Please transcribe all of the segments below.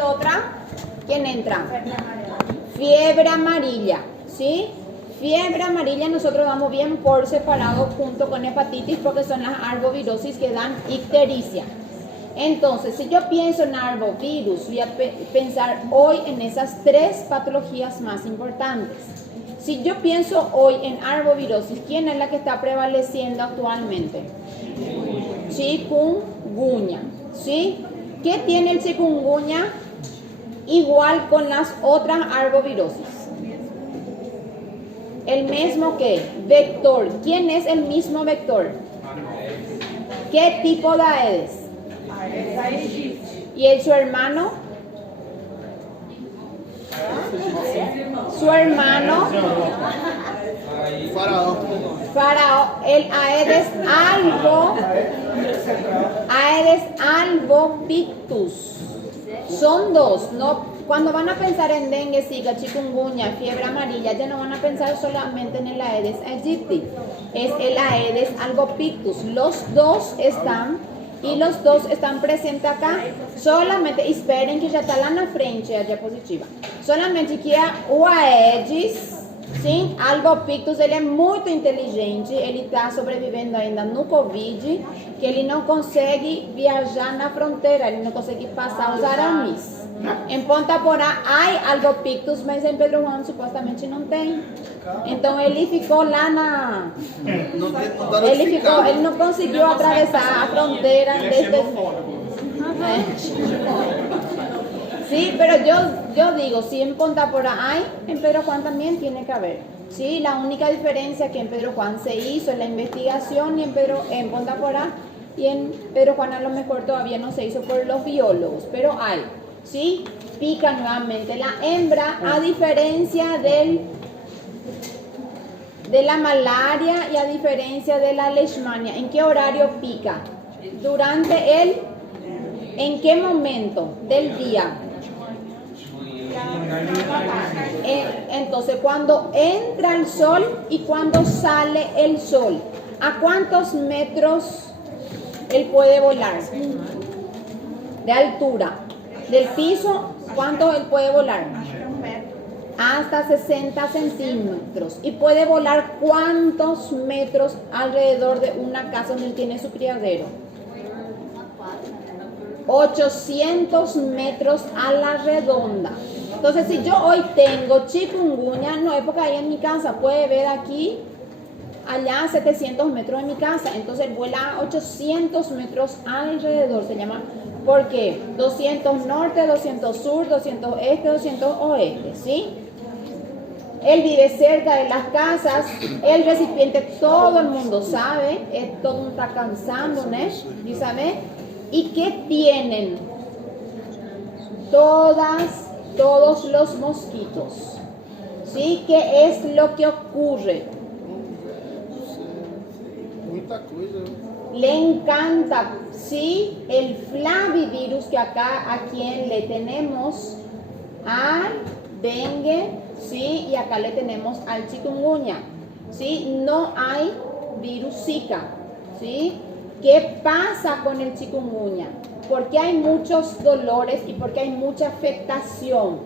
y otra, ¿quién entra? Fiebre amarilla, ¿sí? Fiebre amarilla nosotros vamos bien por separado junto con hepatitis porque son las arbovirosis que dan ictericia. Entonces, si yo pienso en arbovirus, voy a pensar hoy en esas tres patologías más importantes. Si yo pienso hoy en arbovirosis, ¿quién es la que está prevaleciendo actualmente? Chikungunya, ¿sí? ¿Qué tiene el chikungunya? Igual con las otras arbovirosis. El mismo que vector. ¿Quién es el mismo vector? ¿Qué tipo de Aedes? ¿Y su hermano? Su hermano Faraón, el Aedes albopictus. Son dos, no. Cuando van a pensar en dengue, zika, chikungunya, fiebre amarilla, ya no van a pensar solamente en el Aedes aegypti, es el Aedes albopictus. Los dos están presentes acá. Solamente, esperen que já está lá na frente a diapositiva. Solamente que o Aedes, sim, albopictus, ele é muito inteligente, ele está sobrevivendo ainda no Covid, que ele não consegue viajar na fronteira, ele não consegue passar os arames. Em Ponta Porã há albopictus, mas em Pedro Juan supostamente não tem. Então ele ficou lá na... Ele não conseguiu atravessar a fronteira desde... Sí, pero yo digo, si en Ponta Porã hay, en Pedro Juan también tiene que haber. Sí, la única diferencia es que en Pedro Juan se hizo la investigación y en Ponta Porã y en Pedro Juan a lo mejor todavía no se hizo por los biólogos, pero hay. ¿Sí? Pica nuevamente la hembra, a diferencia de la malaria y a diferencia de la leishmania. ¿En qué horario pica? ¿En qué momento del día? Entonces, cuando entra el sol y cuando sale el sol, ¿a cuántos metros él puede volar? De altura. Del piso, ¿cuánto él puede volar? Hasta 60 centímetros. ¿Y puede volar cuántos metros alrededor de una casa donde él tiene su criadero? 800 metros a la redonda. Entonces, si yo hoy tengo chikungunya, no es porque ahí en mi casa, puede ver aquí, allá 700 metros de mi casa. Entonces, él vuela a 800 metros alrededor. Se llama... ¿Por qué? 200 norte, 200 sur, 200 este, 200 oeste, ¿sí? Él vive cerca de las casas, el recipiente todo el mundo sabe, todo está cansando, ¿no? ¿Y sabe? ¿Y qué tienen? Todos los mosquitos, ¿sí? ¿Qué es lo que ocurre? Le encanta, ¿sí? El flavivirus que acá, a quien le tenemos al dengue, ¿sí? Y acá le tenemos al chikungunya, ¿sí? No hay virus Zika, ¿sí? ¿Qué pasa con el chikungunya? Porque hay muchos dolores y porque hay mucha afectación.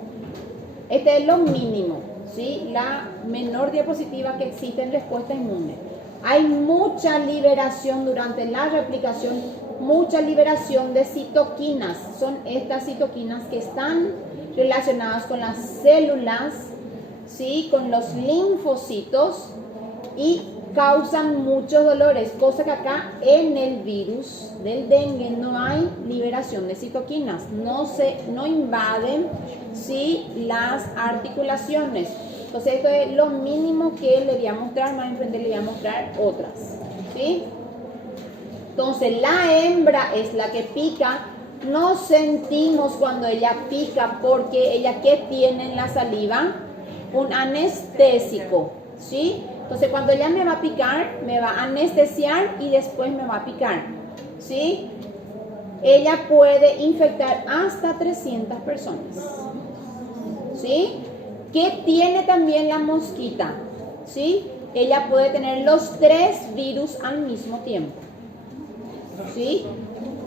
Este es lo mínimo, ¿sí? La menor diapositiva que existe en respuesta inmune. Hay mucha liberación durante la replicación, mucha liberación de citoquinas. Son estas citoquinas que están relacionadas con las células, ¿sí? Con los linfocitos y causan muchos dolores, cosa que acá en el virus del dengue no hay liberación de citoquinas, no invaden, ¿sí? Las articulaciones. Entonces esto es lo mínimo que le voy a mostrar, más enfrente le voy a mostrar otras, ¿sí? Entonces la hembra es la que pica. No sentimos cuando ella pica porque ella, ¿qué tiene en la saliva? Un anestésico, ¿sí? Entonces cuando ella me va a picar, me va a anestesiar y después me va a picar, ¿sí? Ella puede infectar hasta 300 personas, ¿sí? ¿Qué tiene también la mosquita? ¿Sí? Ella puede tener los 3 virus al mismo tiempo, ¿sí?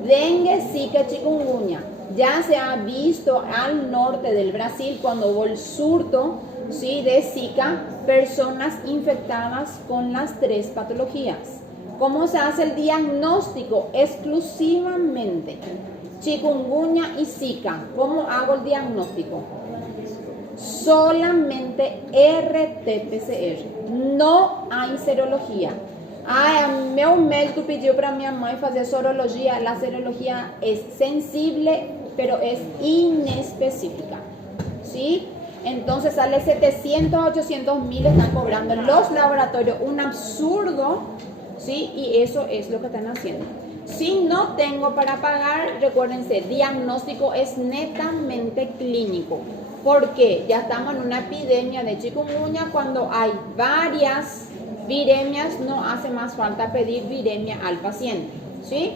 Dengue, Zika, chikungunya. Ya se ha visto al norte del Brasil, cuando hubo el surto, ¿sí?, de Zika, personas infectadas con las 3 patologías. ¿Cómo se hace el diagnóstico? Exclusivamente chikungunya y Zika. ¿Cómo hago el diagnóstico? Solamente RT-PCR. No hay serología. Meu médico pediu para minha mãe fazer sorologia. La serología es sensible, pero es inespecífica, ¿sí? Entonces sale 700 a 800 mil están cobrando los laboratorios, un absurdo, ¿sí? Y eso es lo que están haciendo. Si no tengo para pagar, recuérdense, diagnóstico es netamente clínico. Porque ya estamos en una epidemia de chikungunya. Cuando hay varias viremias, no hace más falta pedir viremia al paciente, ¿sí?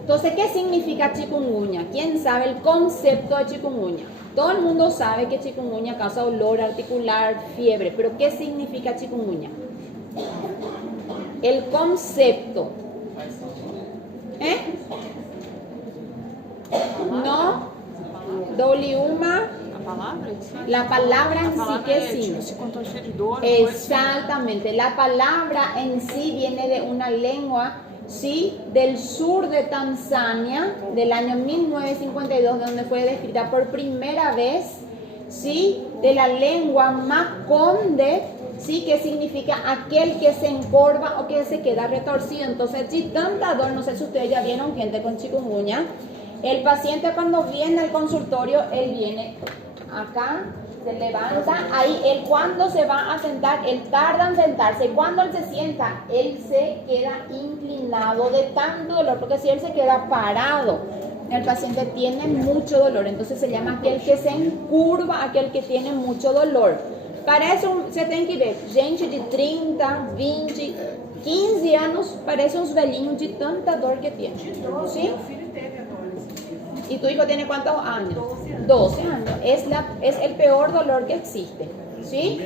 Entonces, ¿qué significa chikungunya? ¿Quién sabe el concepto de chikungunya? Todo el mundo sabe que chikungunya causa dolor articular, fiebre, pero ¿qué significa chikungunya? El concepto. No, Doliuma, la palabra en sí, ¿qué significa? Exactamente, la palabra en sí viene de una lengua, ¿sí?, del sur de Tanzania, del año 1952, donde fue descrita por primera vez, ¿sí?, de la lengua Makonde, ¿sí?, que significa aquel que se encorva o que se queda retorcido. Entonces, si tanta dolor, no sé si ustedes ya vieron gente con chikungunya, el paciente cuando viene al consultorio, él viene acá, se levanta, ahí él cuando se va a sentar, él tarda en sentarse, cuando él se sienta, él se queda inclinado de tanto dolor, porque si él se queda parado, el paciente tiene mucho dolor. Entonces se llama aquel que se encurva, aquel que tiene mucho dolor. Parece você tem que ver, gente de 30, 20, 15 anos, parece uns velhinhos de tanta dor que tiene. ¿Sí? ¿Y tu hijo tiene cuántos años? 12 años. Es el peor dolor que existe, ¿sí?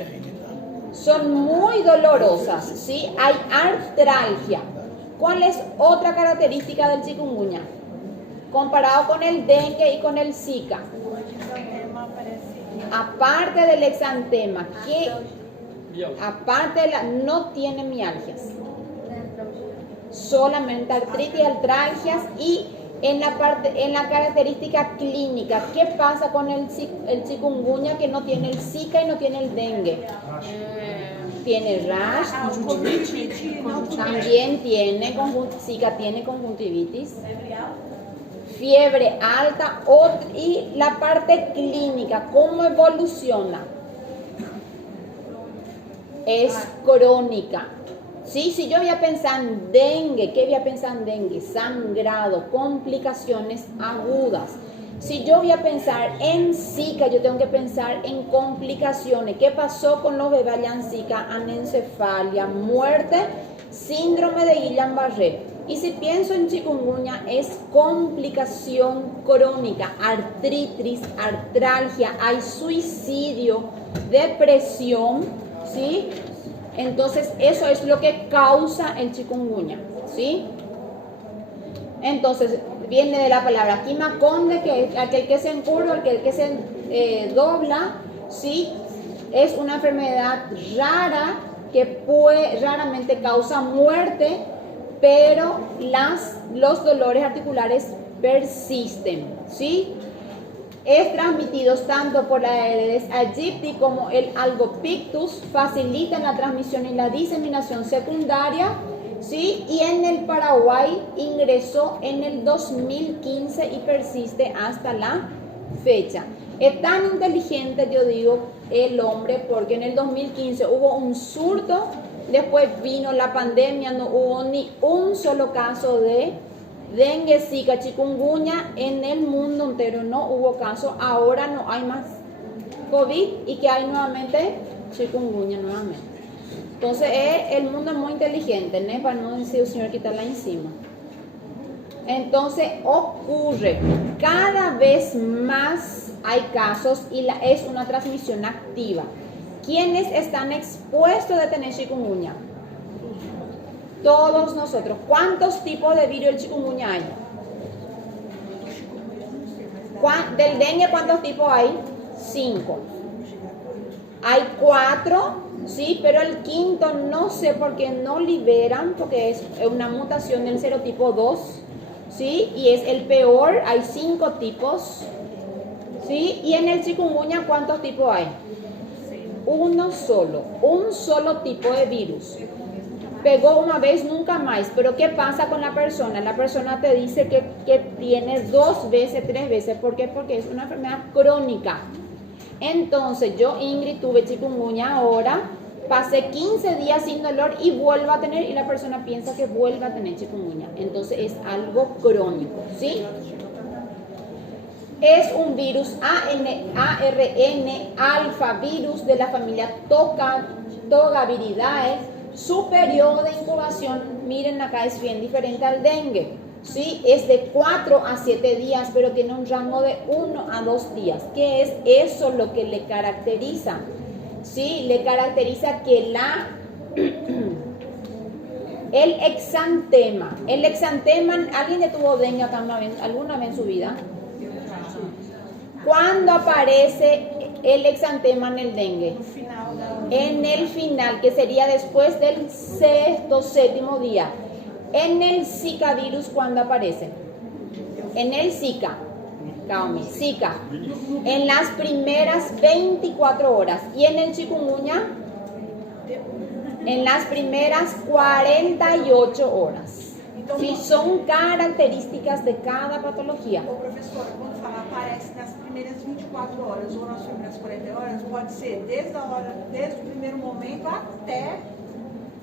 Son muy dolorosas, ¿sí? Hay artralgia. ¿Cuál es otra característica del chikungunya? Comparado con el dengue y con el Zika. Aparte del exantema, no tiene mialgias. Solamente artritis y artralgias. Y en la característica clínica, ¿qué pasa con el chikungunya que no tiene el Zika y no tiene el dengue? Tiene rash, también tiene Zika, tiene conjuntivitis, fiebre alta, y la parte clínica, ¿cómo evoluciona? Es crónica. ¿Sí? Si yo voy a pensar en dengue, ¿qué voy a pensar en dengue? Sangrado, complicaciones agudas. Si yo voy a pensar en Zika, yo tengo que pensar en complicaciones. ¿Qué pasó con los bebés en Zika? Anencefalia, muerte, síndrome de Guillain-Barré. Y si pienso en chikungunya, es complicación crónica, artritis, artralgia, hay suicidio, depresión, ¿sí? Entonces, eso es lo que causa el chikungunya, ¿sí? Entonces, viene de la palabra Makonde, que es aquel que se encurva, aquel que se dobla, ¿sí? Es una enfermedad rara que raramente causa muerte, pero los dolores articulares persisten, ¿sí? Es transmitido tanto por la Aedes aegypti como el Albopictus, facilitan la transmisión y la diseminación secundaria, ¿sí? Y en el Paraguay ingresó en el 2015 y persiste hasta la fecha. Es tan inteligente, yo digo, el hombre, porque en el 2015 hubo un surto, después vino la pandemia, no hubo ni un solo caso de dengue, Zika, chikungunya en el mundo entero, no hubo caso. Ahora no hay más COVID y que hay nuevamente chikungunya nuevamente. Entonces el mundo es muy inteligente, ¿no? Para no decir, señor, quitarla encima. Entonces ocurre, cada vez más hay casos y es una transmisión activa. ¿Quiénes están expuestos a tener chikungunya? Todos nosotros. ¿Cuántos tipos de virus del chikungunya hay? Del dengue, ¿cuántos tipos hay? 5. Hay 4, sí, pero el quinto no sé por qué no liberan, porque es una mutación del serotipo 2, sí, y es el peor. Hay 5 tipos, sí, y en el chikungunya, ¿cuántos tipos hay? Uno solo, un solo tipo de virus. Pegó una vez, nunca más. Pero ¿qué pasa con la persona? La persona te dice que tiene 2 veces, 3 veces. ¿Por qué? Porque es una enfermedad crónica. Entonces yo, Ingrid, tuve chikungunya ahora, pasé 15 días sin dolor y vuelvo a tener, y la persona piensa que vuelve a tener chikungunya. Entonces es algo crónico, ¿sí? Es un virus ARN alfa virus de la familia Togaviridae. Su periodo de incubación, miren acá, es bien diferente al dengue, ¿sí? Es de 4 a 7 días, pero tiene un rango de 1 a 2 días. ¿Qué es eso lo que le caracteriza? ¿Sí? Le caracteriza que el exantema, ¿alguien le tuvo dengue acá alguna vez en su vida? ¿Cuándo aparece el exantema en el dengue? En el final, que sería después del 6º, 7º día. En el Zika virus, ¿cuándo aparece? En el Zika, en las primeras 24 horas. Y en el chikungunya, en las primeras 48 horas. Sí, son características de cada patología. O professor, quando fala aparece nas primeiras 24 horas ou nas primeiras 40 horas, pode ser desde o primeiro momento até...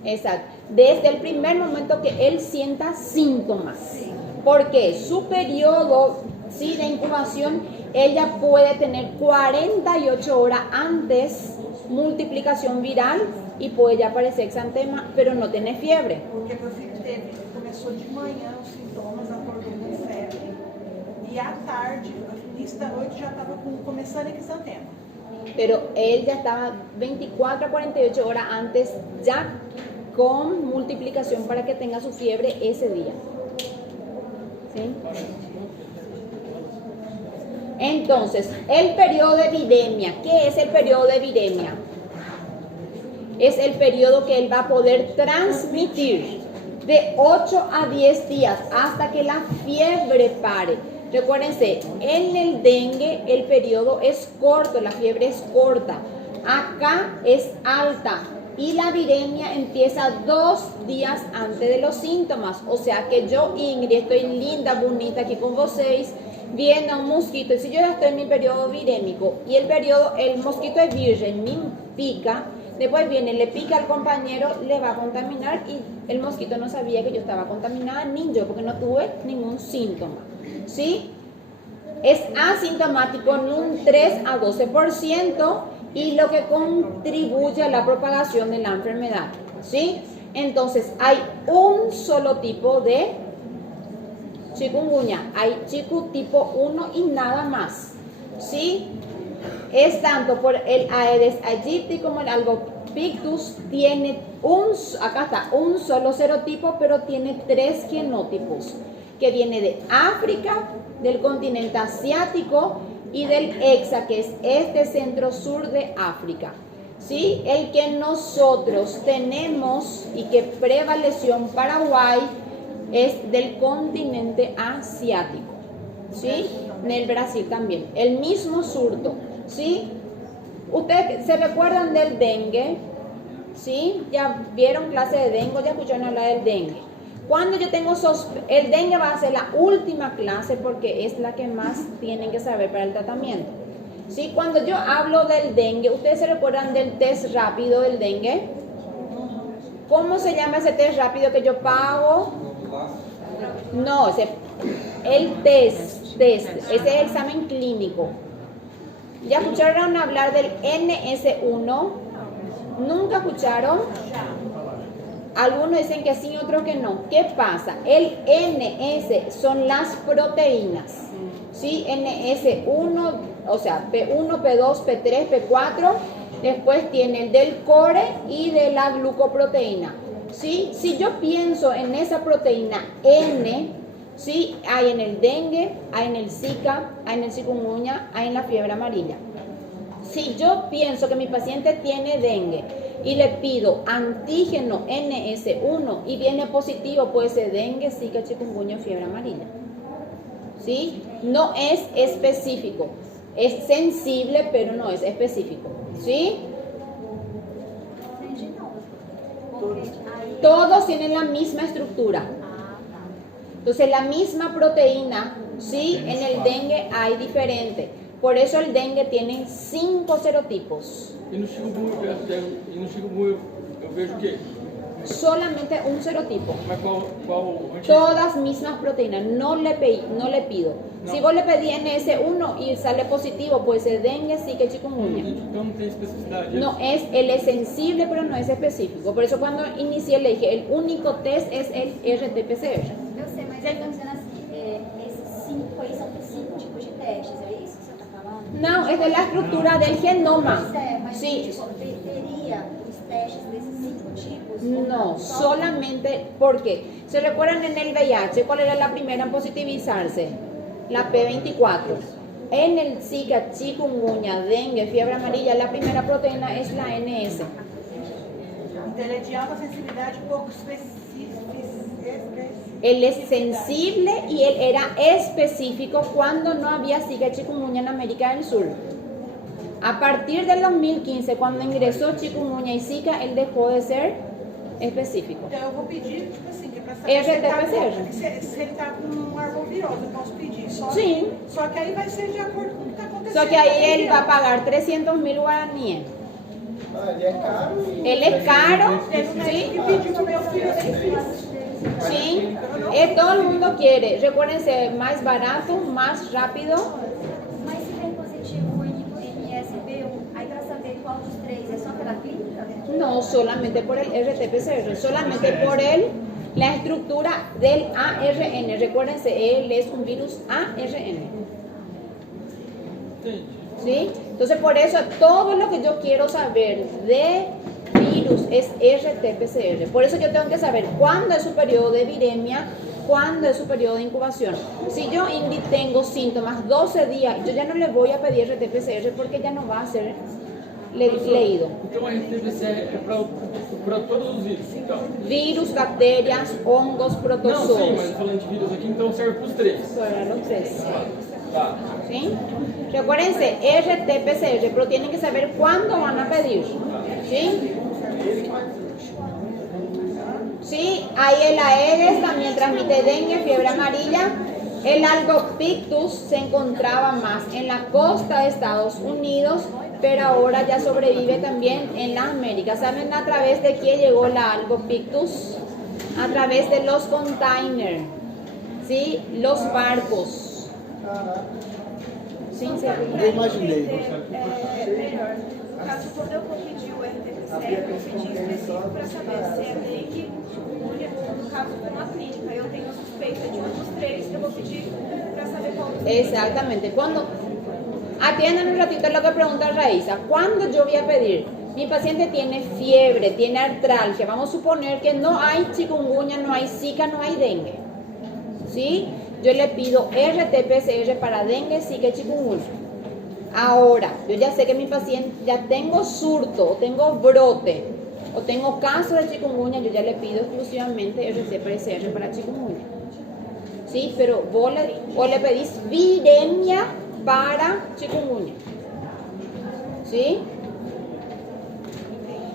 Exacto, desde el primer momento que él sienta síntomas. Sí. Porque su periodo, sí, de incubación, ella puede tener 48 horas antes multiplicación viral y puede ya aparecer exantema, pero no tiene fiebre. Porque meu filho começou de manhã os sintomas, acordou com febre, e à tarde, no início da noite, já estava começando exantema. Pero él ya estaba 24 a 48 horas antes, ya con multiplicación para que tenga su fiebre ese día. ¿Sí? Entonces, el periodo de epidemia. ¿Qué es el periodo de epidemia? Es el periodo que él va a poder transmitir de 8 a 10 días hasta que la fiebre pare. Recuérdense, en el dengue el periodo es corto, la fiebre es corta. Acá es alta y la viremia empieza 2 días antes de los síntomas. O sea que yo, Ingrid, estoy linda, bonita aquí con vocês, viendo a un mosquito. Y si yo ya estoy en mi periodo virémico y el mosquito es virgen, me pica, después viene, le pica al compañero, le va a contaminar y el mosquito no sabía que yo estaba contaminada, ni yo, porque no tuve ningún síntoma. ¿Sí? Es asintomático en un 3 a 12% y lo que contribuye a la propagación de la enfermedad. ¿Sí? Entonces, hay un solo tipo de chikungunya. Hay chiku tipo 1 y nada más. ¿Sí? Es tanto por el Aedes aegypti como el Albopictus. Tiene un solo serotipo, pero tiene 3 genotipos, que viene de África, del continente asiático y del hexa, que es este centro-sur de África. ¿Sí? El que nosotros tenemos y que prevaleció en Paraguay es del continente asiático. ¿Sí? En el Brasil también. El mismo surto. ¿Sí? ¿Ustedes se recuerdan del dengue? ¿Sí? Ya vieron clase de dengue, ya escucharon hablar del dengue. Cuando yo tengo el dengue va a ser la última clase porque es la que más tienen que saber para el tratamiento. ¿Sí? Cuando yo hablo del dengue, ¿ustedes se recuerdan del test rápido del dengue? ¿Cómo se llama ese test rápido que yo pago? No, el test, ese examen clínico. ¿Ya escucharon hablar del NS1? ¿Nunca escucharon? Algunos dicen que sí, otros que no. ¿Qué pasa? El NS son las proteínas. ¿Sí? NS1, o sea, P1, P2, P3, P4. Después tiene el del core y de la glucoproteína. ¿Sí? Si yo pienso en esa proteína N, Sí, hay en el dengue, hay en el Zika, hay en el chikungunya, hay en la fiebre amarilla. Si yo pienso que mi paciente tiene dengue y le pido antígeno NS1 y viene positivo, puede ser dengue, Zika, chikungunya o fiebre amarilla. ¿Sí? No es específico. Es sensible, pero no es específico. ¿Sí? Todos tienen la misma estructura. Entonces, la misma proteína, ¿sí? En el dengue hay diferente. Por eso el dengue tiene 5 serotipos. E no chikungunya eu vejo o quê? Solamente un serotipo. Mas qual Todas mismas proteínas. No le pido. No. Si vos le pedís NS1 y sale positivo, puede ser dengue, Zika, chikungunya. Então não tem especificidade. No es, él es sensible, pero no es específico. Por eso cuando inicié le dije, el único test es el RT-PCR. Eu sei, mas ele está dizendo assim, esses 5 aí são 5 tipos de testes, é isso que você está falando? No, es de la estructura del genoma. Mas Sí. tipo, teria os testes desses 5 tipos? No, solamente porque, ¿se recuerdan en el VIH cuál era la primera en positivizarse? La P24. En el Zika, chikungunya, dengue, fiebre amarilla, la primera proteína es la NS. Então ele é de alta sensibilidade, pouco específico. Él es sensible y él era específico cuando no había Zika, chikungunya en América del Sur. A partir del 2015, cuando ingresó chikungunya y Zika, él dejó de ser específico. Então eu vou pedir, tipo assim, que é pra saber se ele tá com arbovirose, eu posso pedir. Sim. Só que aí vai ser de acordo com o que está acontecendo. Só que ahí él va a pagar 300.000 guaraníes. Ele é caro e... Él es caro, Teve um médico que ¿sí? pediu pro meu filho, eu nem fiz. Sí, todo el mundo quiere. Recuérdense, más barato, más rápido. Mas se vem positivo em ISB1, aí para saber qual dos 3 é só pela clínica? No solamente por el RT-PCR, solamente por la estructura del ARN. Recuérdense, él es un virus ARN. Entendi. ¿Sí? Entonces, por eso todo lo que yo quiero saber de virus es RT-PCR. Por eso yo tengo que saber cuándo es su periodo de viremia, cuándo es su periodo de incubación. Si yo tengo síntomas 12 días, yo ya no le voy a pedir RT-PCR porque ya no va a ser leído. Então a RT-PCR é para todos os vírus, então. Virus, bacterias, hongos, Não, sim, protozoos. mas falando de vírus aqui, então serve para os 3. Para los 3. Tá. ¿Sí? Recuérdense, RT-PCR, pero tienen que saber cuándo van a pedir. ¿Sí? Sí, ahí el Aedes también transmite dengue, fiebre amarilla. El Albopictus se encontraba más en la costa de Estados Unidos, pero ahora ya sobrevive también en las Américas. ¿Saben a través de qué llegó la Albopictus? A través de los containers, ¿sí? Los barcos. Sim, Eu imaginei. Melhor. No caso, quando eu vou pedir o RT-PCR, eu pedi específico para saber se é dengue, chikungunya, no caso, com a clínica. Eu tenho suspeita de um dos 3, eu vou pedir para saber qual dos 3. Exactamente. Cuando atiendan un ratito lo que pregunta Raiza, ¿cuándo yo voy a pedir? Mi paciente tiene fiebre, tiene artralgia, vamos a suponer que no hay chikungunya, no hay Zika, no hay dengue. ¿Sí? Yo le pido RT-PCR para dengue, Zika y chikungunya. Ahora, yo ya sé que mi paciente, ya tengo surto, o tengo brote, o tengo caso de chikungunya, yo ya le pido exclusivamente RT-PCR para chikungunya. ¿Sí? Pero vos le pedís viremia para chikungunya. ¿Sí?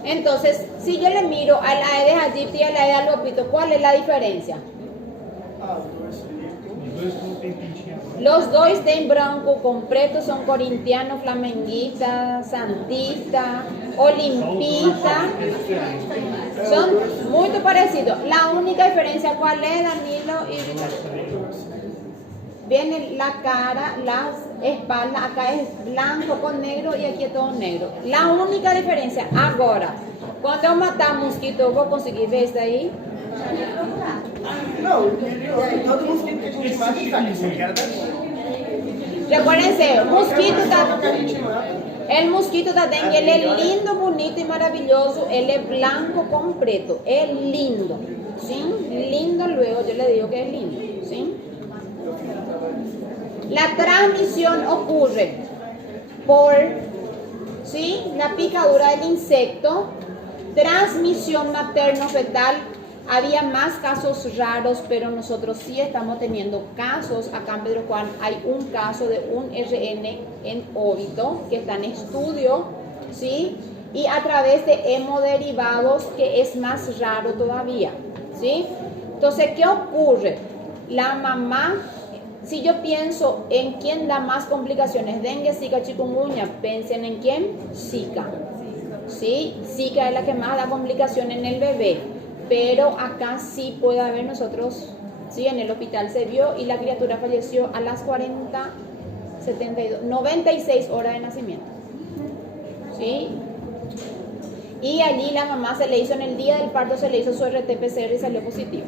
Entonces, si yo le miro al Aedes aegypti y al Aedes albopictus, ¿cuál es la diferencia? Los dos têm branco con preto, son corintianos, flamenguistas, santistas, olimpistas. Son muy parecidos. La única diferencia, ¿cuál es, Danilo y Ricardo? Viene la cara, las espaldas, acá es blanco con negro y aquí es todo negro. La única diferencia, agora, quando eu matar mosquito, eu vou conseguir ver isso aí? Não, todo mosquito que a gente mata, sabe? Cara da... Recuérdense, el mosquito da dengue, ele é lindo, bonito e maravilhoso, ele é blanco com preto, é lindo, ¿sí? Lindo luego, yo le digo que es lindo, ¿sí? La transmisión ocurre por, ¿sí?, la picadura del insecto, transmisión materno-fetal. Había más casos raros, pero nosotros sí estamos teniendo casos. Acá en Pedro Juan hay un caso de un RN en óbito que está en estudio, ¿sí? Y a través de hemoderivados, que es más raro todavía, ¿sí? Entonces, ¿qué ocurre? La mamá, si yo pienso en quién da más complicaciones, dengue, zika, chikungunya, piensen en quién, zika, ¿sí? Zika es la que más da complicación en el bebé. Pero acá sí puede haber nosotros, sí, en el hospital se vio y la criatura falleció a las 96 horas de nacimiento, ¿sí? Y allí la mamá se le hizo, en el día del parto se le hizo su RT-PCR y salió positivo.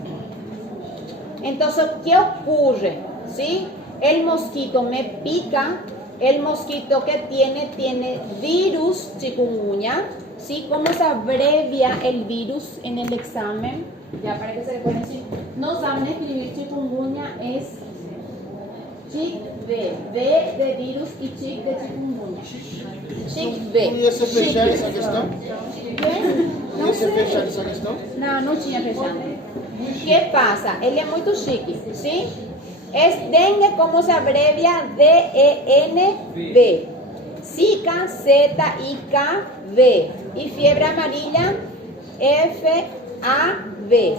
Entonces, ¿qué ocurre? ¿Sí? El mosquito me pica, el mosquito que tiene virus chikungunya. ¿Sí? ¿Cómo se abrevia el virus en el examen? Ya para que se recuerden, decir, no saben escribir chikungunya, es chick-V, V de virus y chick de chikungunya. Chick-V. ¿Podia ser fechar essa questão? Não Podia ser sei. fechar essa questão? Não tinha fechado. ¿Qué pasa? Ele é muito chique, ¿sí? Es dengue, ¿cómo se abrevia? D-E-N-V. Zika, Z-I-K-V. Y fiebre amarilla, F-A-V.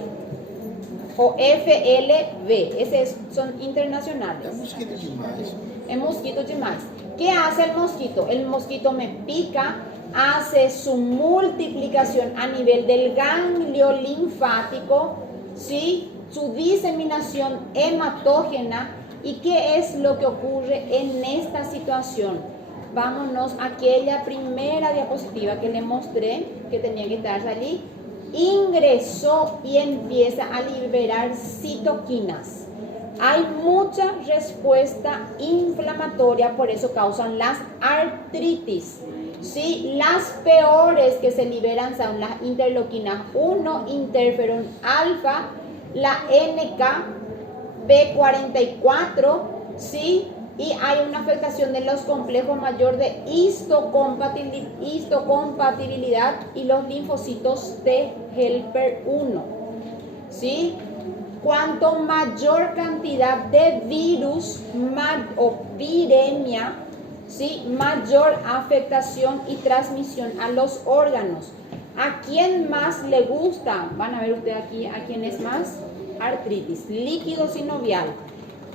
O F-L-V. Esos son internacionales. É mosquito demais. Es mosquito demais. ¿Qué hace el mosquito? El mosquito me pica, hace su multiplicación a nivel del ganglio linfático, ¿sí? Su diseminación hematógena. ¿Y qué es lo que ocurre en esta situación? Vámonos a aquella primera diapositiva que le mostré, que tenía que estar allí. Ingresó y empieza a liberar citoquinas. Hay mucha respuesta inflamatoria, por eso causan las artritis. ¿Sí? Las peores que se liberan son las interleuquinas 1, interferón alfa, la NK-B44, ¿sí? Y hay una afectación de los complejos mayor de histocompatibilidad y los linfocitos T helper 1, ¿sí? Cuanto mayor cantidad de virus o viremia, ¿sí?, mayor afectación y transmisión a los órganos. ¿A quién más le gusta? Van a ver ustedes aquí, ¿a quién es más? Artritis, líquido sinovial.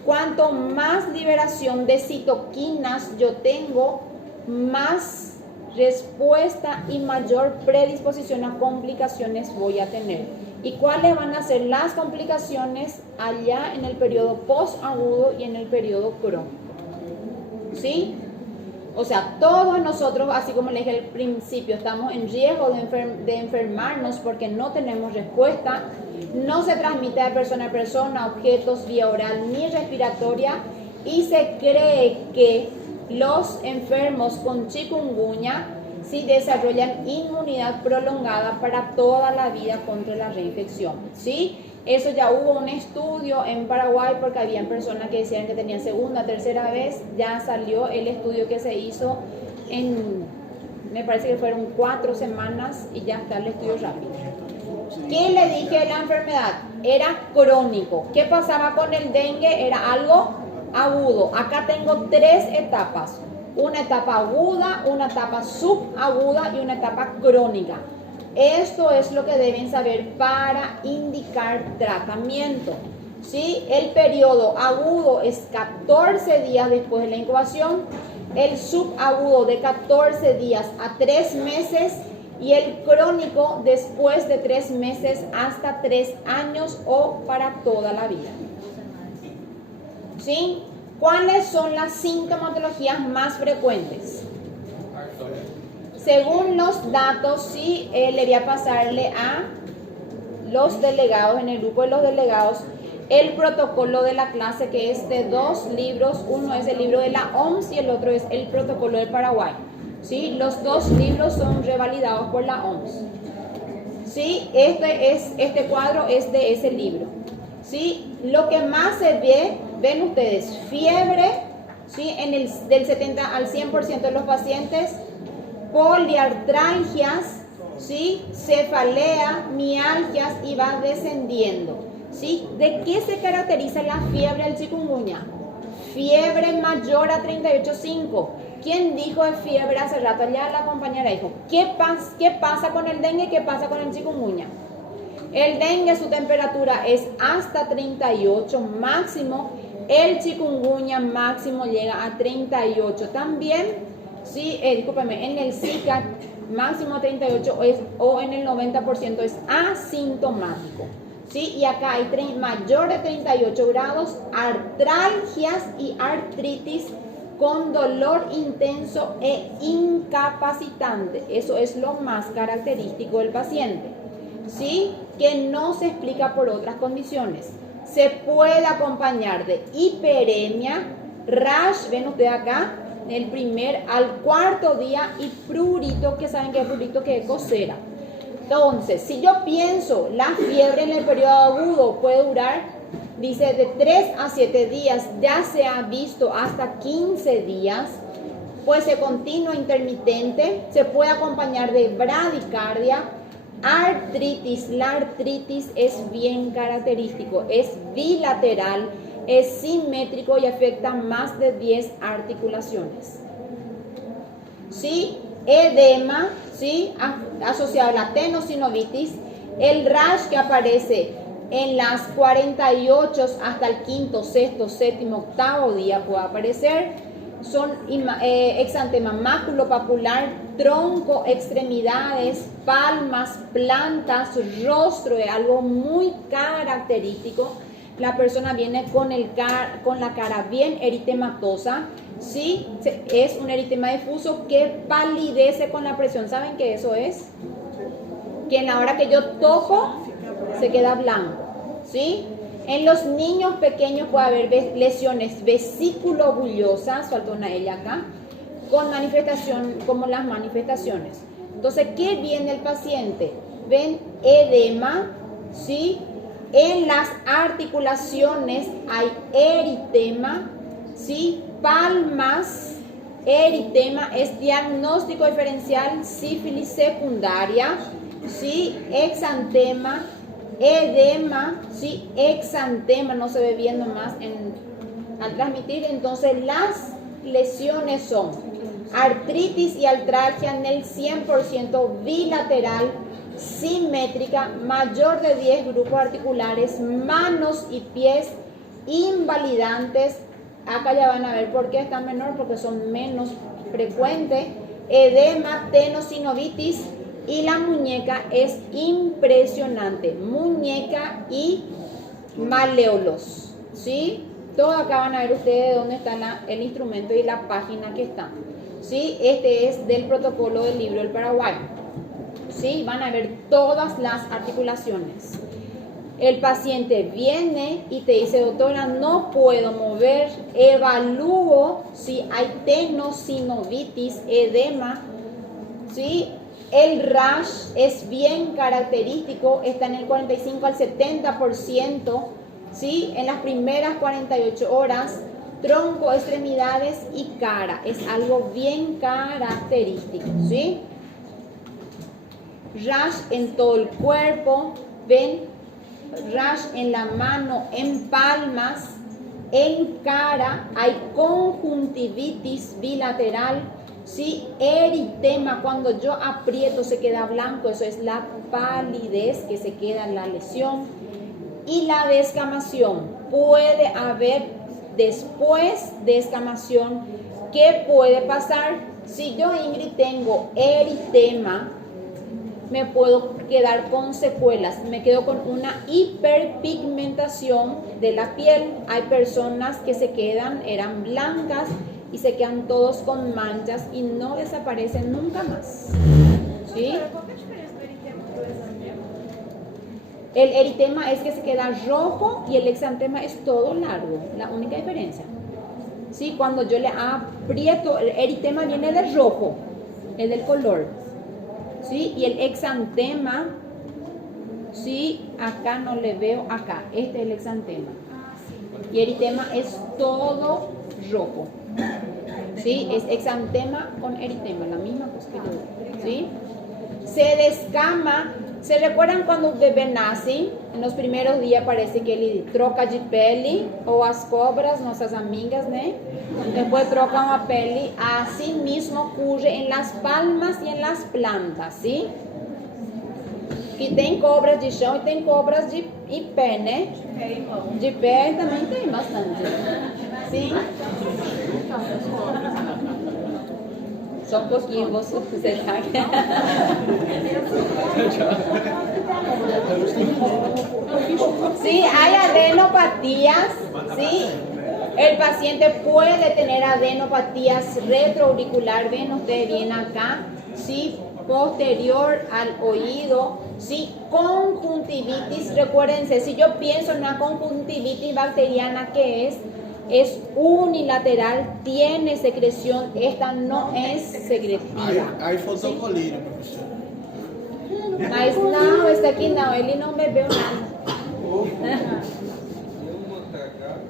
Cuanto más liberación de citoquinas yo tengo, más respuesta y mayor predisposición a complicaciones voy a tener. ¿Y cuáles van a ser las complicaciones allá en el periodo postagudo y en el periodo crónico? ¿Sí? O sea, todos nosotros, así como les dije al principio, estamos en riesgo de enfermarnos porque no tenemos respuesta. No se transmite de persona a persona, objetos, vía oral ni respiratoria, y se cree que los enfermos con chikungunya sí desarrollan inmunidad prolongada para toda la vida contra la reinfección, ¿sí? Eso ya hubo un estudio en Paraguay porque habían personas que decían que tenían segunda, tercera vez. Ya salió el estudio que se hizo en, me parece que fueron 4 semanas y ya está el estudio rápido. ¿Qué le dije de la enfermedad? Era crónico. ¿Qué pasaba con el dengue? Era algo agudo. Acá tengo 3 etapas. Una etapa aguda, una etapa subaguda y una etapa crónica. Esto es lo que deben saber para indicar tratamiento. ¿Sí? El periodo agudo es 14 días después de la incubación, el subagudo de 14 días a 3 meses y el crónico después de 3 meses hasta 3 años o para toda la vida. ¿Sí? ¿Cuáles son las sintomatologías más frecuentes? Según los datos, sí, le voy a pasarle a los delegados, en el grupo de los delegados, el protocolo de la clase, que es de 2 libros. Uno es el libro de la OMS y el otro es el protocolo del Paraguay. ¿Sí? Los 2 libros son revalidados por la OMS. ¿Sí? Este cuadro es de ese libro. ¿Sí? Lo que más se ve, ven ustedes, fiebre, ¿sí? Del 70 al 100% de los pacientes, poliartralgias, ¿sí? Cefalea, mialgias y va descendiendo, ¿sí? ¿De qué se caracteriza la fiebre del chikungunya? Fiebre mayor a 38,5. ¿Quién dijo de fiebre hace rato? Ya la compañera dijo. ¿Qué pasa con el dengue? ¿Qué pasa con el chikungunya? El dengue, su temperatura es hasta 38 máximo. El chikungunya máximo llega a 38 también. Sí, discúlpeme, en el Zika máximo 38 o en el 90% es asintomático. ¿Sí? Y acá hay mayor de 38 grados, artralgias y artritis con dolor intenso e incapacitante. Eso es lo más característico del paciente, ¿sí? Que no se explica por otras condiciones. Se puede acompañar de hiperemia, rash, ven ustedes acá, del primer al cuarto día, y prurito, que saben que es prurito, que es cosera. Entonces, si yo pienso, la fiebre en el periodo agudo puede durar, dice, de 3 a 7 días, ya se ha visto hasta 15 días, puede ser continua, intermitente, se puede acompañar de bradicardia, artritis. La artritis es bien característico, es bilateral, es simétrico y afecta más de 10 articulaciones. ¿Sí? Edema, ¿sí? Asociado a la tenosinovitis, el rash que aparece en las 48 hasta el quinto, sexto, séptimo, octavo día puede aparecer. Son exantema maculopapular, tronco, extremidades, palmas, plantas, rostro, es algo muy característico. La persona viene con la cara bien eritematosa, ¿sí? Es un eritema difuso que palidece con la presión. ¿Saben qué eso es? Que en la hora que yo toco se queda blanco, ¿sí? En los niños pequeños puede haber lesiones vesículo-bullosas, faltó una L acá, con manifestación, como las manifestaciones. Entonces, ¿qué viene el paciente? Ven edema, ¿sí? En las articulaciones hay eritema, ¿sí? Palmas, eritema, es diagnóstico diferencial, sífilis secundaria, ¿sí? Exantema, edema, ¿sí? Exantema, no se ve viendo más al transmitir. Entonces las lesiones son artritis y artralgia en el 100% bilateral, simétrica, mayor de 10 grupos articulares, manos y pies invalidantes. Acá ya van a ver por qué están menor, porque son menos frecuentes. Edema, tenosinovitis, y la muñeca es impresionante. Muñeca y maleolos, ¿sí? Todo acá van a ver ustedes dónde está el instrumento y la página que está, ¿sí? Este es del protocolo del libro del Paraguay, ¿sí? Van a ver todas las articulaciones. El paciente viene y te dice, doctora, no puedo mover. Evalúo si hay tenosinovitis, edema, ¿sí? El rash es bien característico, está en el 45 al 70%, ¿sí? En las primeras 48 horas, tronco, extremidades y cara, es algo bien característico, ¿sí? Rash en todo el cuerpo, ven, rash en la mano, en palmas, en cara, hay conjuntivitis bilateral, ¿sí? Eritema, cuando yo aprieto se queda blanco, eso es la palidez que se queda en la lesión. Y la descamación, puede haber después de descamación. ¿Qué puede pasar? Si yo, Ingrid, tengo eritema, me puedo quedar con secuelas, me quedo con una hiperpigmentación de la piel. Hay personas que eran blancas y se quedan todos con manchas y no desaparecen nunca más, ¿sí? ¿Cuál es la diferencia del eritema y el exantema? El eritema es que se queda rojo y el exantema es todo largo, la única diferencia, ¿sí? Cuando yo le aprieto, el eritema viene de rojo, es del color, ¿sí? Y el exantema, ¿sí? Acá no le veo, acá, este es el exantema. Y eritema es todo rojo. ¿Sí? Es exantema con eritema, la misma cosa que yo. ¿Sí? Se descama. ¿Se recuerdan cuando un bebé nace? En los primeros días parece que ele troca de pele, ou as cobras, nossas amigas, né? Después trocan a pele. Así mismo ocurre en las palmas y en las plantas, ¿sí? Que tem cobras de chão e tem cobras de pé, né? De pé também tem bastante. Sim? Só um pouquinho, vou sustentar. Sí, hay adenopatías, ¿sí? El paciente puede tener adenopatías retroauricular, ven ustedes bien acá, ¿sí? Posterior al oído, ¿sí? Conjuntivitis, recuérdense, si yo pienso en una conjuntivitis bacteriana, ¿qué es? Es unilateral, tiene secreción, esta no es secretiva. Aí faltou o colírio, professor. Mas não, esse aqui não, ele não bebeu nada.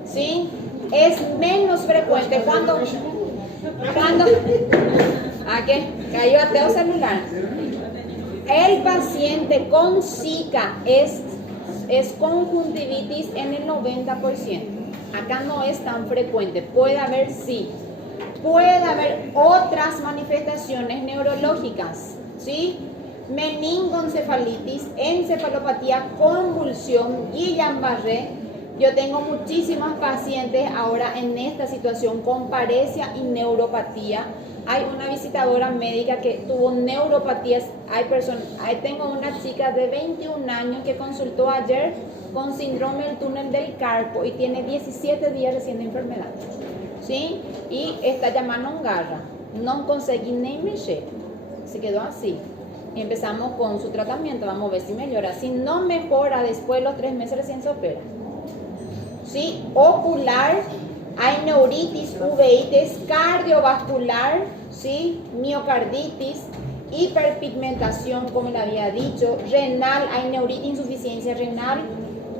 Sí, es menos frecuente cuando ¿a qué? Cayó hasta el celular. El paciente con Zika es conjuntivitis en el 90%. Acá no es tan frecuente. Puede haber sí. Puede haber otras manifestaciones neurológicas, ¿sí? Meningoencefalitis, encefalopatía, convulsión, Guillain-Barré. Yo tengo muchísimas pacientes ahora en esta situación con paresia y neuropatía. Hay una visitadora médica que tuvo neuropatías. Tengo una chica de 21 años que consultó ayer con síndrome del túnel del carpo y tiene 17 días recién de enfermedad. ¿Sí? Y está llamando un garra. No conseguí ni mexer. Se quedó así. Y empezamos con su tratamiento. Vamos a ver si mejora. Si no mejora, después de los 3 meses recién se opera. ¿Sí? Ocular, hay neuritis, uveitis, cardiovascular, ¿sí? Miocarditis, hiperpigmentación, como le había dicho, renal, hay neuritis, insuficiencia renal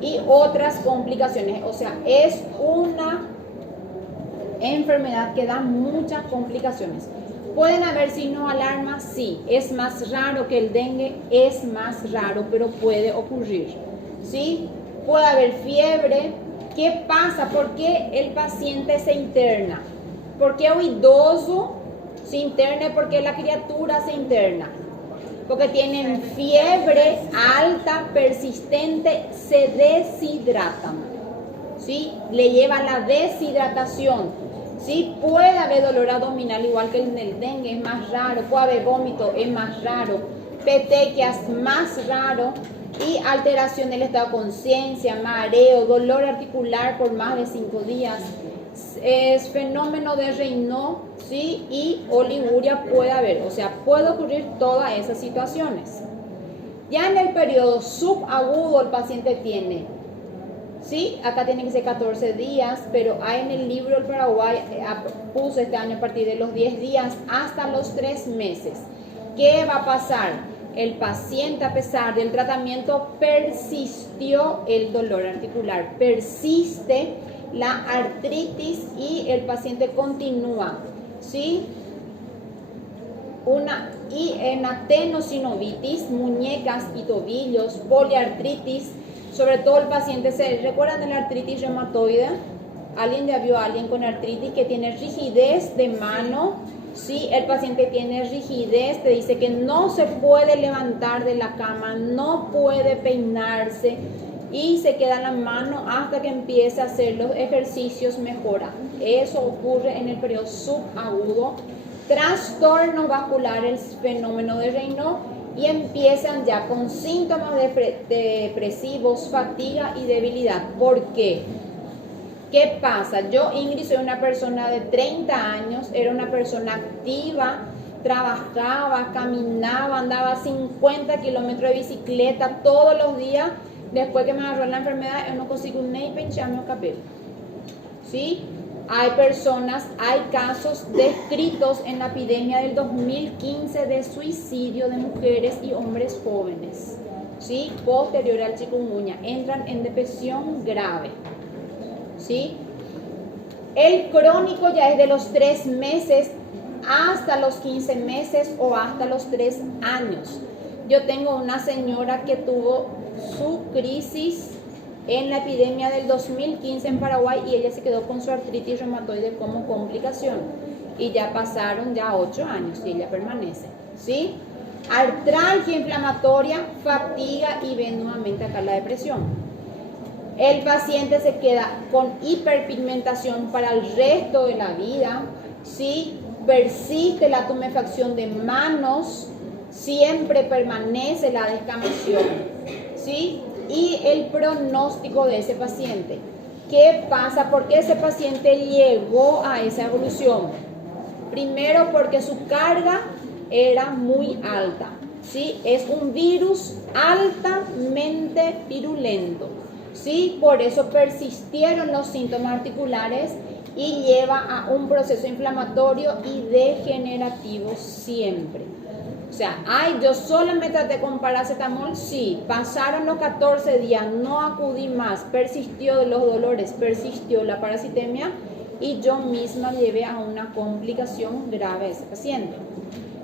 y otras complicaciones. O sea, es una enfermedad que da muchas complicaciones. ¿Pueden haber signos de alarma? Sí. ¿Es más raro que el dengue? Es más raro, pero puede ocurrir. ¿Sí? Puede haber fiebre. ¿Qué pasa? ¿Por qué el paciente se interna? ¿Por qué el idoso se interna? ¿Por qué la criatura se interna? Porque tienen fiebre alta, persistente, se deshidratan. ¿Sí? Le lleva la deshidratación. ¿Sí? Puede haber dolor abdominal igual que en el dengue, es más raro. Puede haber vómito, es más raro. Petequias, más raro. Y alteración del estado de conciencia, mareo, dolor articular por más de 5 días. Es fenómeno de Raynaud, ¿sí? Y oliguria puede haber. O sea, puede ocurrir todas esas situaciones. Ya en el periodo subagudo el paciente tiene, ¿sí? Acá tiene que ser 14 días, pero hay en el libro del Paraguay, puso este año a partir de los 10 días hasta los 3 meses. ¿Qué va a pasar? El paciente, a pesar del tratamiento, persistió el dolor articular, persiste la artritis y el paciente continúa, ¿sí? Y en atenosinovitis, muñecas y tobillos, poliartritis, sobre todo el paciente, ¿se recuerdan de la artritis reumatoide? ¿Alguien ya vio a alguien con artritis que tiene rigidez de mano? Si el paciente tiene rigidez, te dice que no se puede levantar de la cama, no puede peinarse y se queda en la mano hasta que empiece a hacer los ejercicios, mejora. Eso ocurre en el periodo subagudo. Trastornos vasculares, fenómeno de Raynaud, y empiezan ya con síntomas depresivos, fatiga y debilidad. ¿Por qué? ¿Qué pasa? Yo, Ingrid, soy una persona de 30 años, era una persona activa, trabajaba, caminaba, andaba 50 kilómetros de bicicleta todos los días. Después que me agarró la enfermedad, yo no consigo ni pincharme el cabello. ¿Sí? Hay personas, hay casos descritos en la epidemia del 2015 de suicidio de mujeres y hombres jóvenes. ¿Sí? Posterior al chikungunya, entran en depresión grave. ¿Sí? El crónico ya es de los 3 meses hasta los 15 meses o hasta los 3 años. Yo tengo una señora que tuvo su crisis en la epidemia del 2015 en Paraguay y ella se quedó con su artritis reumatoide como complicación. Y ya pasaron ya 8 años y ella permanece, ¿sí? Artralgia inflamatoria, fatiga y ven nuevamente acá la depresión. El paciente se queda con hiperpigmentación para el resto de la vida, ¿sí? Persiste la tumefacción de manos, siempre permanece la descamación, ¿sí? Y el pronóstico de ese paciente. ¿Qué pasa? ¿Por qué ese paciente llegó a esa evolución? Primero, porque su carga era muy alta, ¿sí? Es un virus altamente virulento, ¿sí? Por eso persistieron los síntomas articulares y lleva a un proceso inflamatorio y degenerativo siempre. O sea, yo solo me traté con paracetamol, sí, pasaron los 14 días, no acudí más, persistió los dolores, persistió la parasitemia y yo misma llevé a una complicación grave a ese paciente.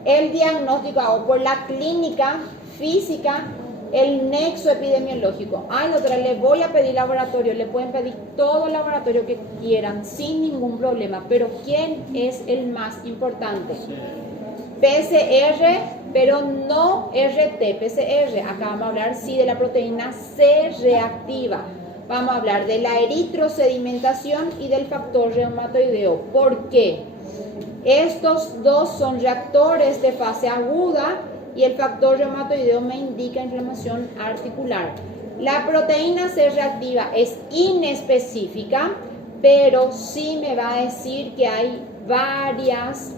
El diagnóstico hago por la clínica física, el nexo epidemiológico. Doctora, le voy a pedir laboratorio, le pueden pedir todo el laboratorio que quieran sin ningún problema, pero ¿quién es el más importante? PCR, pero no RT, PCR. Acá vamos a hablar sí de la proteína C reactiva. Vamos a hablar de la eritrosedimentación y del factor reumatoideo. ¿Por qué? Estos dos son reactores de fase aguda y el factor reumatoideo me indica inflamación articular. La proteína C reactiva es inespecífica, pero sí me va a decir que hay varias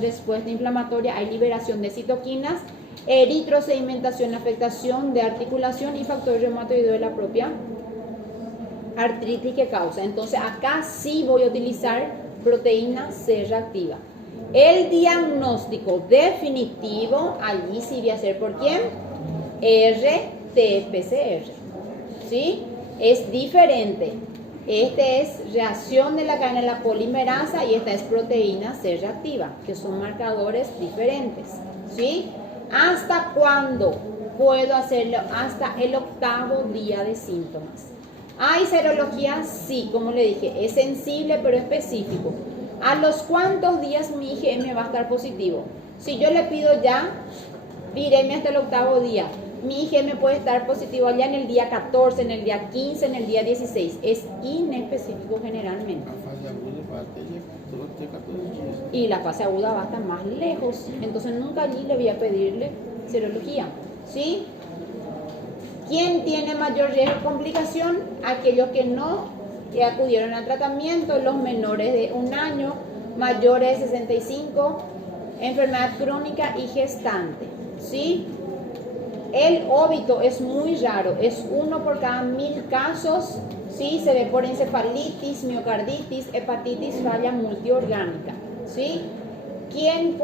respuestas inflamatorias, hay liberación de citoquinas, eritrosedimentación, afectación de articulación y factor reumatoideo de la propia artritis que causa. Entonces acá sí voy a utilizar proteína C reactiva. El diagnóstico definitivo, allí sí voy a hacer por quién, RT-PCR, ¿sí? Es diferente. Este es reacción de la cadena de la polimerasa y esta es proteína C reactiva, que son marcadores diferentes, ¿sí? ¿Hasta cuándo puedo hacerlo? Hasta el 8º día de síntomas. ¿Hay serología? Sí, como le dije, es sensible pero específico. ¿A los cuántos días mi IgM va a estar positivo? Si yo le pido ya, viremia hasta el 8º día. Mi IgM puede estar positivo allá en el día 14, en el día 15, en el día 16. Es inespecífico generalmente. Y la fase aguda va a estar más lejos. Entonces nunca allí le voy a pedirle serología, ¿sí? ¿Quién tiene mayor riesgo de complicación? Aquellos que no acudieron al tratamiento, los menores de 1 año, mayores de 65, enfermedad crónica y gestante, ¿sí? El óbito es muy raro, es 1 por cada 1000 casos, ¿sí? Se ve por encefalitis, miocarditis, hepatitis, falla multiorgánica, ¿sí? ¿Quién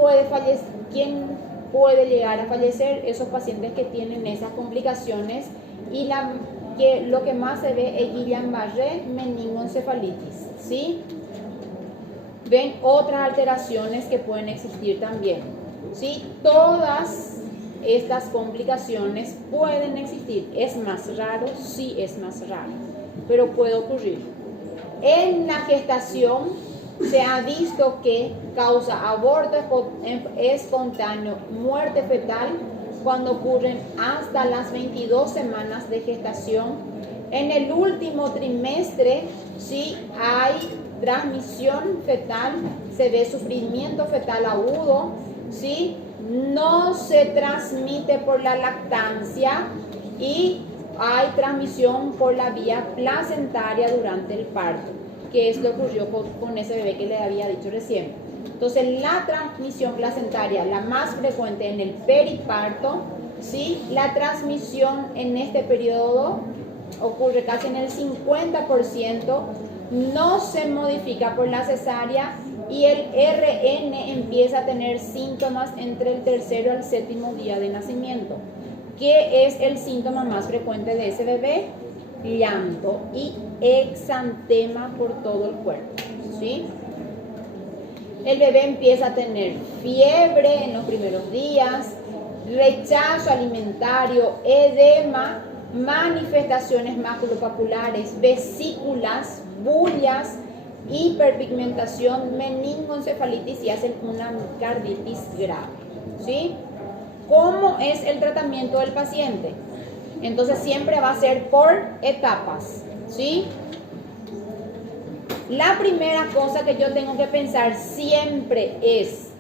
puede llegar a fallecer? Esos pacientes que tienen esas complicaciones y lo que más se ve es Guillain-Barré, meningoencefalitis, ¿sí? Ven otras alteraciones que pueden existir también, ¿sí? Todas estas complicaciones pueden existir. ¿Es más raro? Sí, es más raro, pero puede ocurrir. En la gestación se ha visto que causa aborto espontáneo, muerte fetal, cuando ocurren hasta las 22 semanas de gestación. En el último trimestre, sí hay transmisión fetal, se ve sufrimiento fetal agudo, sí, no se transmite por la lactancia y hay transmisión por la vía placentaria durante el parto, que es lo que ocurrió con ese bebé que le había dicho recién. Entonces, la transmisión placentaria, la más frecuente en el periparto, ¿sí? La transmisión en este periodo ocurre casi en el 50%, no se modifica por la cesárea y el RN empieza a tener síntomas entre el 3º al 7º día de nacimiento. ¿Qué es el síntoma más frecuente de ese bebé? Llanto y exantema por todo el cuerpo. ¿sí? El bebé empieza a tener fiebre en los primeros días, rechazo alimentario, edema, manifestaciones maculopapulares, vesículas, bullas, hiperpigmentación, meningoencefalitis y hacen una carditis grave, ¿sí? ¿Cómo es el tratamiento del paciente? Entonces siempre va a ser por etapas, ¿sí? La primera cosa que yo tengo que pensar siempre es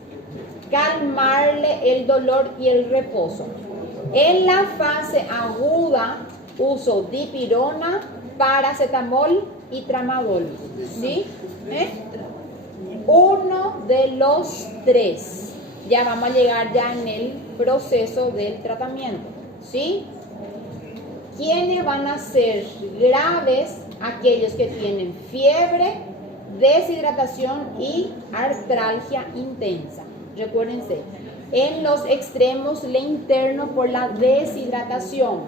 calmarle el dolor y el reposo. En la fase aguda uso dipirona, paracetamol y tramadol, ¿sí? Uno de los tres. Ya vamos a llegar ya en el proceso del tratamiento, ¿sí? ¿Quiénes van a ser graves? Aquellos que tienen fiebre, deshidratación y artralgia intensa. Recuérdense, en los extremos le interno por la deshidratación,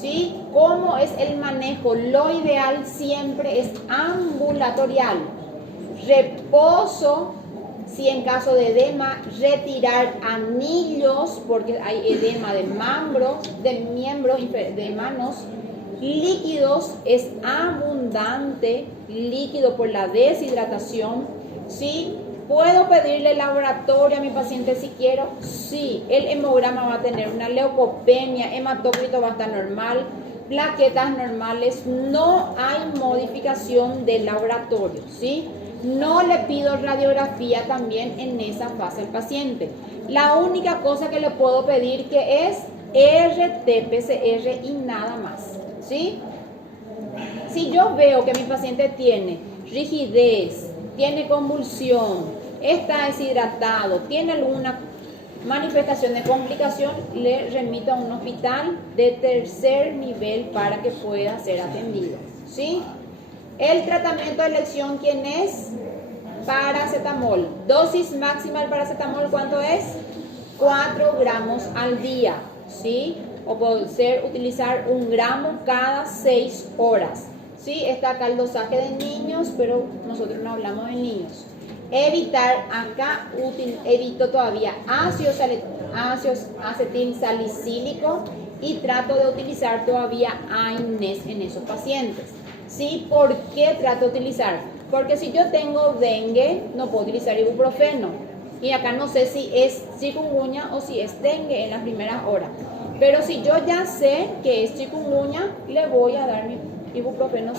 ¿sí? ¿Cómo es el manejo? Lo ideal siempre es ambulatorial. Reposo, si en caso de edema, retirar anillos, porque hay edema de miembro, de manos. Líquidos, es abundante líquido por la deshidratación, ¿sí? ¿Puedo pedirle laboratorio a mi paciente si quiero? Sí, el hemograma va a tener una leucopenia, hematócrito va a estar normal, plaquetas normales, no hay modificación del laboratorio, ¿sí? No le pido radiografía también en esa fase al paciente. La única cosa que le puedo pedir que es RT-PCR y nada más, ¿sí? Si yo veo que mi paciente tiene rigidez, tiene convulsión, está deshidratado, tiene alguna manifestación de complicación, le remito a un hospital de tercer nivel para que pueda ser atendido, ¿sí? El tratamiento de elección, ¿quién es? Paracetamol. Dosis máxima del paracetamol, ¿cuánto es? 4 gramos al día, ¿sí? O puede ser utilizar 1 gramo cada 6 horas. Sí, está acá el dosaje de niños, pero nosotros no hablamos de niños. Evitar, acá evito todavía ácido acetilsalicílico y trato de utilizar todavía AINES en esos pacientes. ¿Sí? ¿Por qué trato de utilizar? Porque si yo tengo dengue, no puedo utilizar ibuprofeno. Y acá no sé si es chikungunya o si es dengue en las primeras horas. Pero si yo ya sé que es chikungunya, le voy a dar mi ibuprofeno